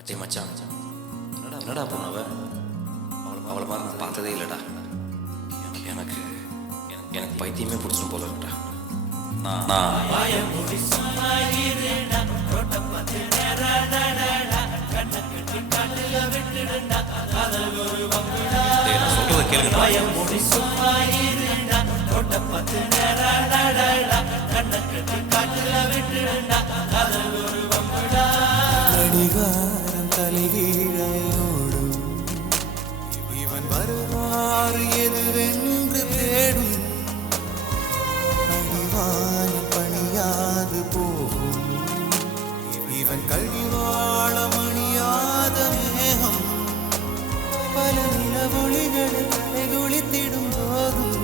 மச்சான் என்னடா பொண்ணவ அவளை மாதிரி நான் பார்த்ததே இல்லைடா. எனக்கு எனக்கு பைத்தியமே பிடிச்சிடும் போல இருக்கா. நான் சொல்றத கேளுங்க. அடிகாரம் தலைகீழையோடும் இவன் வருவார் எதுவென்று தேடும். அடிவான பணியாது போகும் இவன் கழிவாழ மணியாத மேகம். பல நிலவொளிகளில் தலைகுளித்திடும் போதும்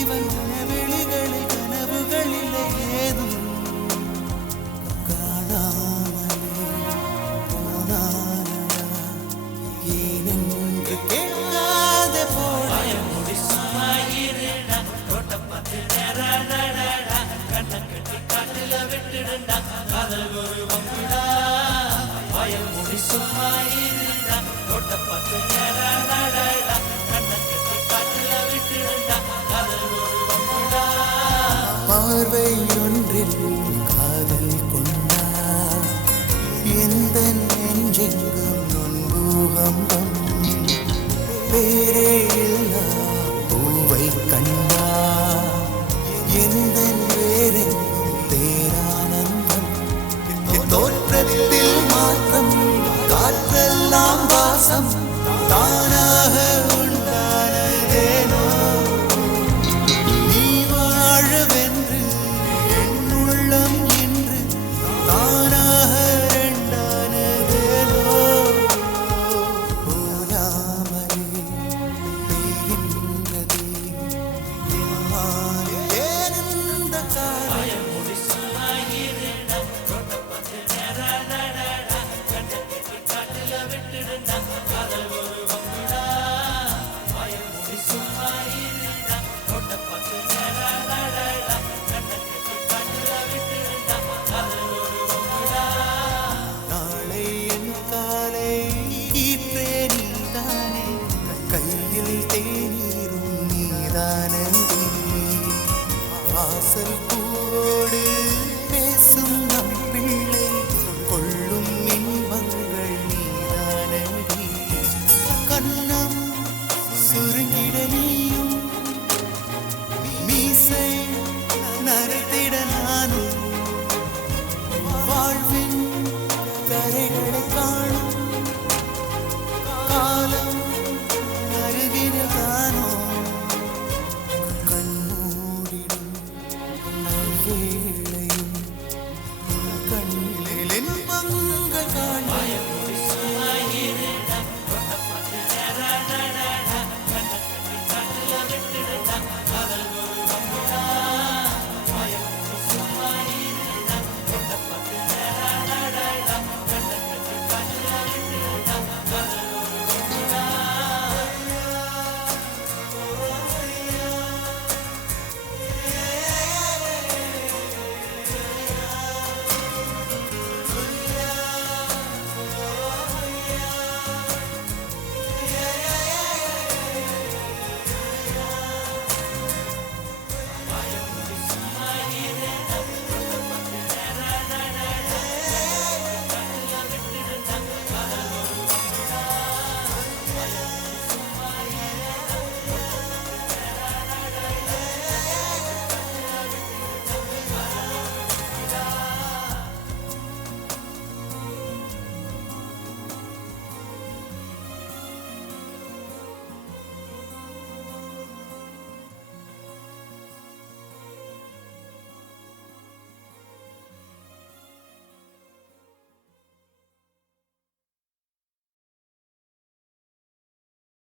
இவன் மனவெளிகளில் கனவுகளில் ஏதும் பார்வை ஒன்றில் காதல் கொண்டார் எந்த நெஞ்செங்கும் நொன்பூகம்பம். பேரே இல்லா பூவை கண்டார் எந்த வேறெங்கும் பேரானந்தம். தோற்றத்தில் மாற்றம் காற்றெல்லாம் வாசம்